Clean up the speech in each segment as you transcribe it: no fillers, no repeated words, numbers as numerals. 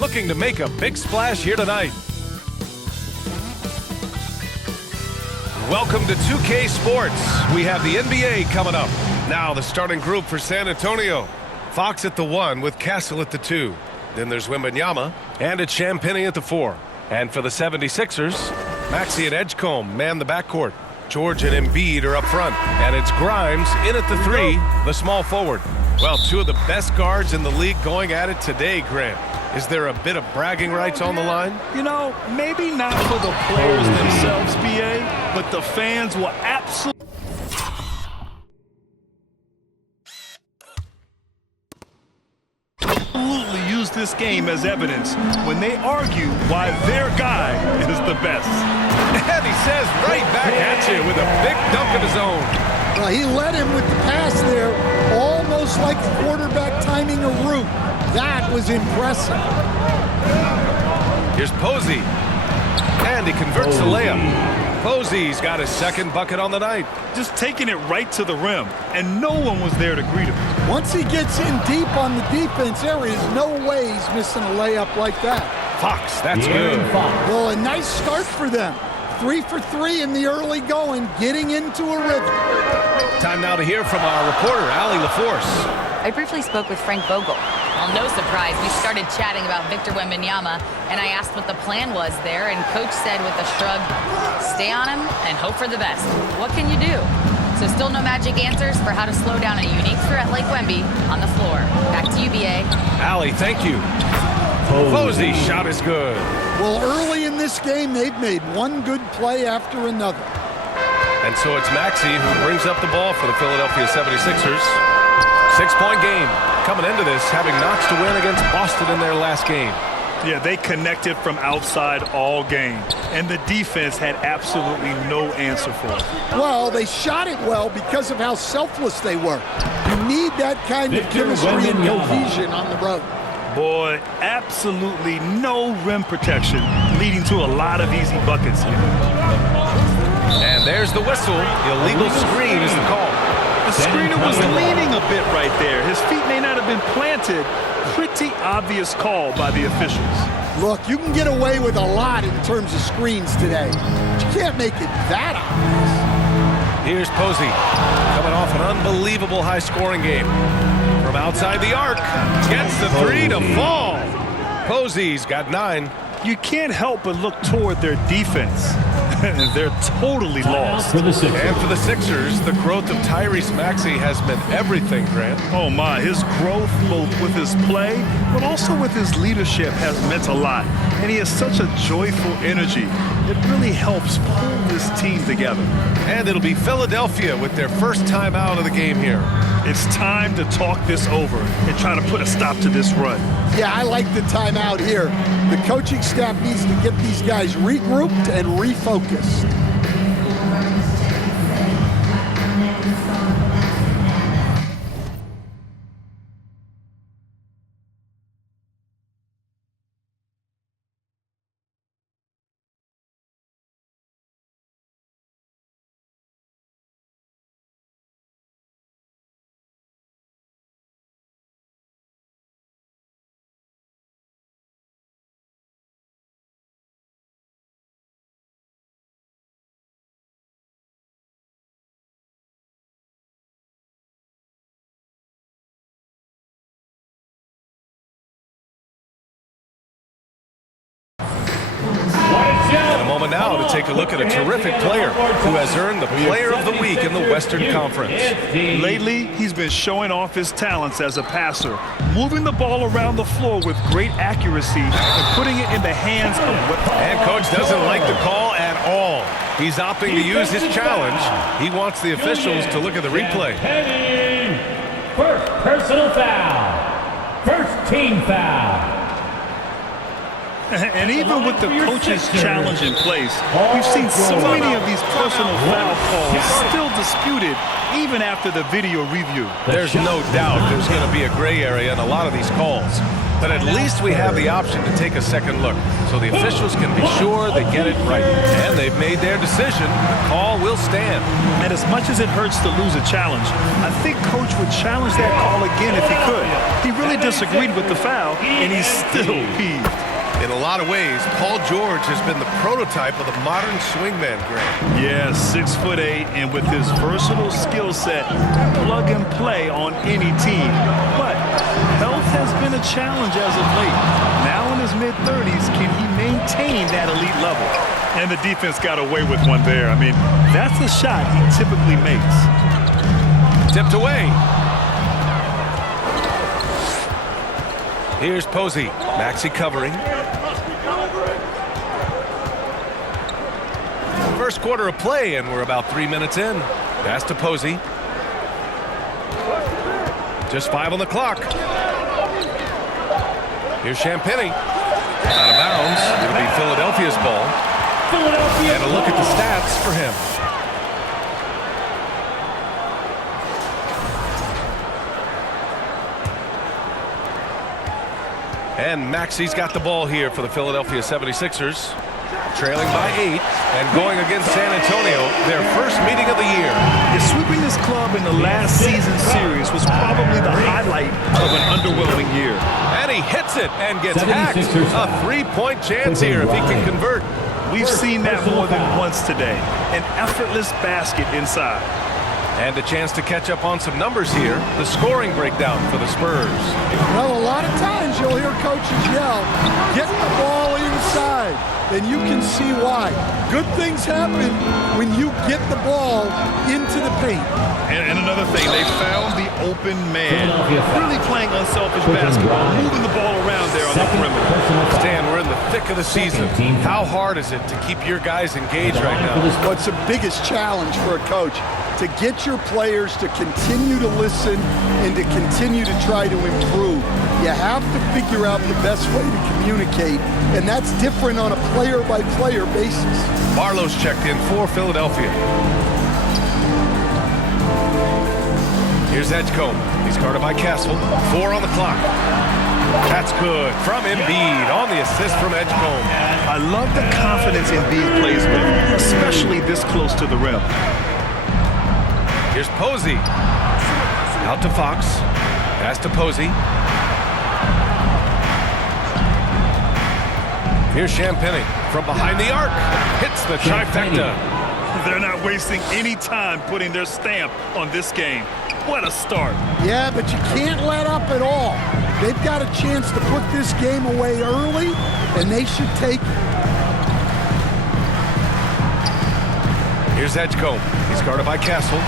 looking to make a big splash here tonight. Welcome to 2K Sports. We have the NBA coming up. Now the starting group for San Antonio. Fox at the 1 with Castle at the 2. Then there's Wembanyama and it's Champagnie at the 4. And for the 76ers, Maxey and Edgecombe man the backcourt. George and Embiid are up front. And it's Grimes in at the 3, the small forward. Well, two of the best guards in the league going at it today, Grant. Is there a bit of bragging rights on the line? You know, maybe not for the players themselves, BA, but the fans will absolutely use this game as evidence when they argue why their guy is the best. And he says right back at you with a big dunk of his own. He led him with the pass there, almost like a quarterback timing a route. That was impressive. Here's Posey. And he converts the layup. Posey's got his second bucket on the night. Just taking it right to the rim, and no one was there to greet him. Once he gets in deep on the defense, there is no way he's missing a layup like that. Fox, that's good. Well, a nice start for them. 3 for 3 in the early going, getting into a rhythm. Time now to hear from our reporter, Allie LaForce. I briefly spoke with Frank Vogel. Well, no surprise, we started chatting about Victor Wembanyama, and I asked what the plan was there, and Coach said with a shrug, stay on him and hope for the best. What can you do? So still no magic answers for how to slow down a unique threat like Wemby on the floor. Back to you, BA. Allie, thank you. Posey shot is good. Well, early in this game, they've made one good play after another. And so it's Maxey who brings up the ball for the Philadelphia 76ers. 6-point game. Coming into this, having notched a win against Boston in their last game. Yeah, they connected from outside all game, and the defense had absolutely no answer for it. Well, they shot it well because of how selfless they were. You need that kind of chemistry and cohesion on the road. Boy, absolutely no rim protection, leading to a lot of easy buckets here. And there's the whistle. Illegal screen is the call. The screener was leaning a bit right there. His feet may not have been planted. Pretty obvious call by the officials. Look, you can get away with a lot in terms of screens today. But you can't make it that obvious. Here's Posey, coming off an unbelievable high-scoring game. From outside the arc, gets the 3 to fall. Posey's got 9. You can't help but look toward their defense. They're totally lost. And for the Sixers, the growth of Tyrese Maxey has meant everything, Grant. Oh my, his growth both with his play, but also with his leadership has meant a lot. And he has such a joyful energy. It really helps pull this team together. And it'll be Philadelphia with their first time out of the game here. It's time to talk this over and try to put a stop to this run. Yeah, I like the timeout here. The coaching staff needs to get these guys regrouped and refocused. In a moment now to take a look at a terrific player who has earned the Player of the Week in the Western Conference. Lately, he's been showing off his talents as a passer, moving the ball around the floor with great accuracy and putting it in the hands of... And Coach doesn't like the call at all. He's opting to use his challenge. He wants the officials to look at the replay. First personal foul. First team foul. And even with the coach's challenge in place, we've seen so many of these personal foul calls still disputed even after the video review. There's no doubt there's going to be a gray area in a lot of these calls. But at least we have the option to take a second look so the officials can be sure they get it right. And they've made their decision. The call will stand. And as much as it hurts to lose a challenge, I think Coach would challenge that call again if he could. He really disagreed with the foul, and he's still peeved. In a lot of ways, Paul George has been the prototype of the modern swingman, Grant. Yeah, 6'8", and with his versatile skill set, plug and play on any team. But health has been a challenge as of late. Now in his mid-30s, can he maintain that elite level? And the defense got away with one there. I mean, that's the shot he typically makes. Tipped away. Here's Posey. Maxey covering. First quarter of play, and we're about 3 minutes in. Pass to Posey. Just 5 on the clock. Here's Champagnie. Out of bounds. It'll be Philadelphia's ball. And a look at the stats for him. And Maxey's got the ball here for the Philadelphia 76ers. Trailing by 8 and going against San Antonio, their first meeting of the year. Yeah, sweeping this club in the last season series was probably the highlight of an underwhelming year. And he hits it and gets hacked. A three-point chance here if he can convert. We've seen that more than once today. An effortless basket inside. And a chance to catch up on some numbers here. The scoring breakdown for the Spurs. Well, a lot of times you'll hear coaches yell, get the ball inside. Then you can see why. Good things happen when you get the ball into the paint. And another thing, they found the open man. Really playing unselfish basketball, moving the ball around there on the perimeter. Stan, we're in the thick of the season. How hard is it to keep your guys engaged right now? What's the biggest challenge for a coach? To get your players to continue to listen and to continue to try to improve. You have to figure out the best way to communicate, and that's different on a player-by-player basis. Barlow's checked in for Philadelphia. Here's Edgecombe. He's guarded by Castle. 4 on the clock. That's good from Embiid on the assist from Edgecombe. I love the confidence Embiid plays with, especially this close to the rim. Here's Posey. Out to Fox. Pass to Posey. Here's Champagnie from behind the arc. Hits the trifecta. They're not wasting any time putting their stamp on this game. What a start. Yeah, but you can't let up at all. They've got a chance to put this game away early, and they should take it. Here's Edgecombe. He's guarded by Castle.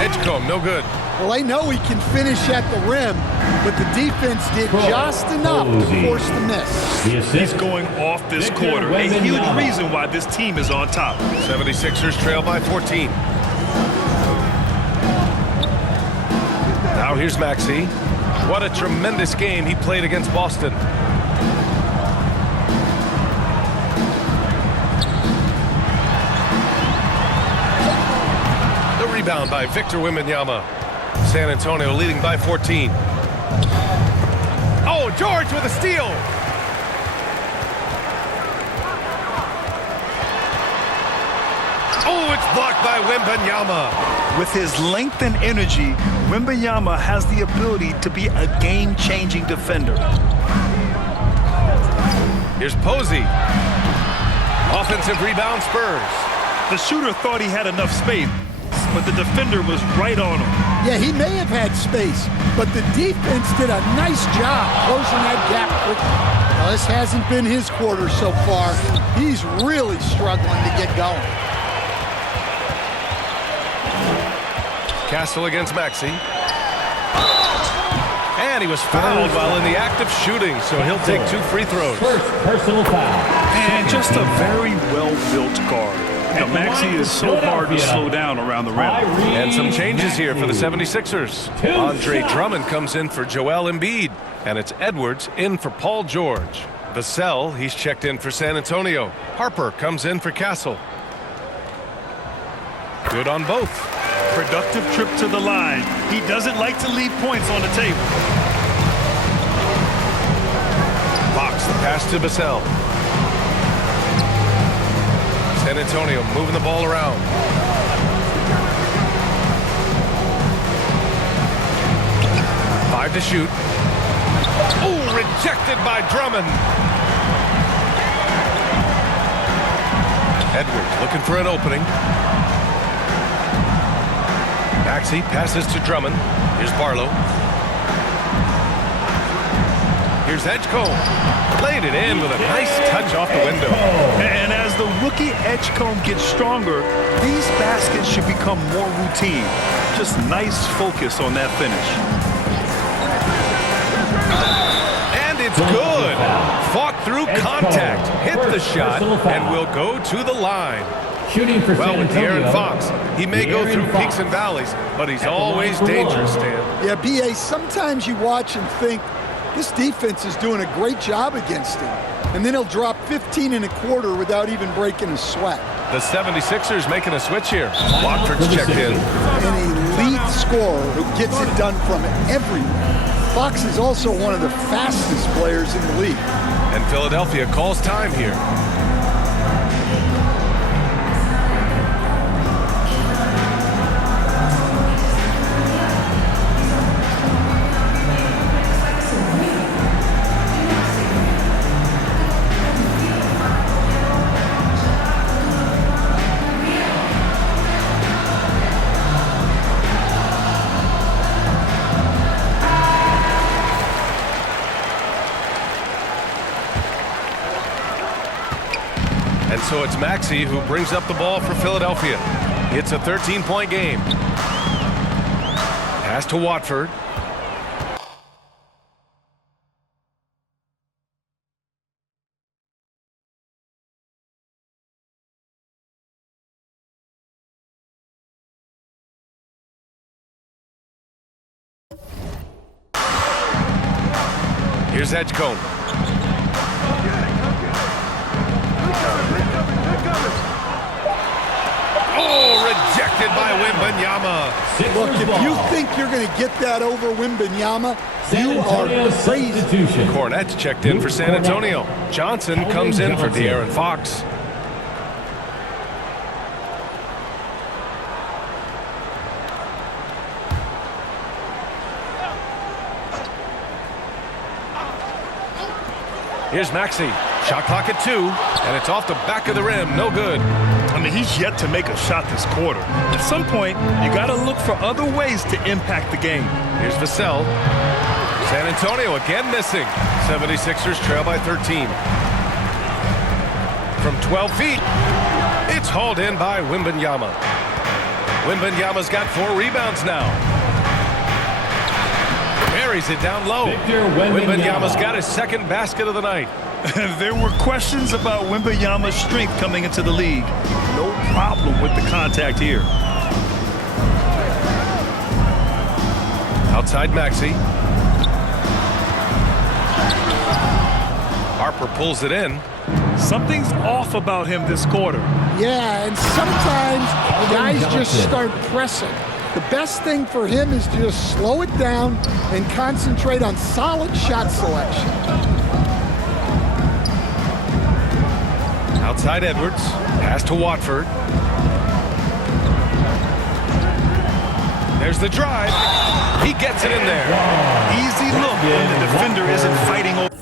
Edgecombe, no good. Well, they know he can finish at the rim, but the defense did just enough to force the miss. He's going off this quarter. A huge reason why this team is on top. 76ers trail by 14. Now here's Maxey. What a tremendous game he played against Boston. The rebound by Victor Wembanyama. San Antonio leading by 14. Oh, George with a steal. Oh, it's blocked by Wembanyama. With his length and energy, Wembanyama has the ability to be a game-changing defender. Here's Posey. Offensive rebound, Spurs. The shooter thought he had enough space, but the defender was right on him. Yeah, he may have had space, but the defense did a nice job closing that gap quickly. Now, this hasn't been his quarter so far. He's really struggling to get going. Castle against Maxey. And he was fouled while in the act of shooting, so he'll take 2 free throws. First personal foul. And just a very well-built guard. Now, Maxey is so hard to slow down around the rim. And some changes here for the 76ers. Andre Drummond comes in for Joel Embiid, and it's Edwards in for Paul George. Vassell, he's checked in for San Antonio. Harper comes in for Castle. Good on both. Productive trip to the line. He doesn't like to leave points on the table. Fox, the pass to Vassell. San Antonio moving the ball around. Five to shoot. Oh, rejected by Drummond. Edwards looking for an opening. Maxey passes to Drummond. Here's Barlow. Here's Edgecombe. Laid it in with a nice touch off the window. And as the rookie Edgecombe gets stronger, these baskets should become more routine. Just nice focus on that finish. And it's good. Fought through contact. Hit the shot and will go to the line. Shooting for Well, San with De'Aaron Antonio, Fox, he may go through De'Aaron peaks and Fox. valleys, but he's At the always line for dangerous, one. Stan. Yeah, B.A., sometimes you watch and think, this defense is doing a great job against him. And then he'll drop 15 and a quarter without even breaking a sweat. The 76ers making a switch here. Watford's checked in. An elite scorer who gets it done from everywhere. Fox is also one of the fastest players in the league. And Philadelphia calls time here. And so it's Maxey who brings up the ball for Philadelphia. It's a 13-point game. Pass to Watford. Here's Edgecombe. Oh, rejected by Wembanyama. Look, Sixers if ball. you think you're going to get that over Wembanyama, San you are Antonio crazy. substitution. Cornette checked in for San Antonio. Johnson comes in for De'Aaron Fox. Here's Maxey. Shot clock at 2, and it's off the back of the rim. No good. I mean, he's yet to make a shot this quarter. At some point, you got to look for other ways to impact the game. Here's Vassell. San Antonio again missing. 76ers trail by 13. From 12 feet, it's hauled in by Wembanyama. Wembanyama's got 4 rebounds now. Buries it down low. Victor Wembanyama. Wembanyama's got his second basket of the night. There were questions about Wembanyama's strength coming into the league. No problem with the contact here. Outside Maxey. Harper pulls it in. Something's off about him this quarter. Yeah, and sometimes guys just Johnson. start pressing. The best thing for him is to just slow it down and concentrate on solid shot selection. Outside Edwards. Pass to Watford. There's the drive. He gets it in there. Easy look when the defender isn't fighting over.